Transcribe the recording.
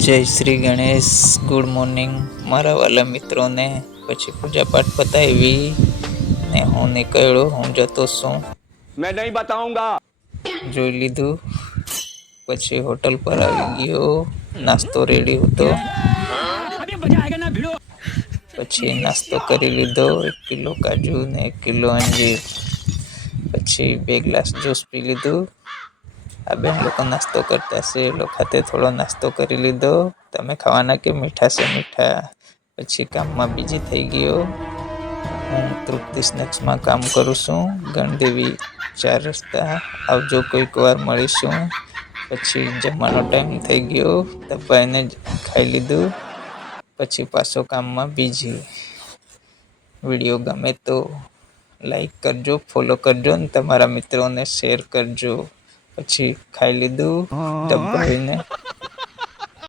જય Shri Ganesh. Good morning મારા વાલા મિત્રોને. પછી પૂજા પાઠ પતાવી ને હું નીકળ્યો, હું જતો છું. मैं नहीं बताऊंगा. જોઈ લીધું, પછી હોટલ પર આવી ગયો. નાસ્તો રેડી હતો. પછી નાસ્તો કરી લીધો. 1 કિલો કાજુ ને 1 કિલો અંજીર. પછી 2 ગ્લાસ જ્યુસ પી લીધું. આ બેન લોકો નાસ્તો કરતા છે, એ લોકો ખાતે થોડો નાસ્તો કરી લીધો. તમે ખાવાના કે મીઠા છે મીઠા. પછી કામમાં બીજી થઈ ગયો. હું તૃપ્તિ સ્નેક્સમાં કામ કરું છું. ગણદેવી 4 રસ્તા. આવજો, કોઈક વાર મળીશું. પછી જમવાનો ટાઈમ થઈ ગયો, તપાઈને ખાઈ લીધું. પછી પાછો કામમાં બીજી. વિડીયો ગમે તો લાઈક કરજો, ફોલો કરજો ને તમારા મિત્રોને શેર કરજો. પછી ખાઈ લીધું દબાઈને.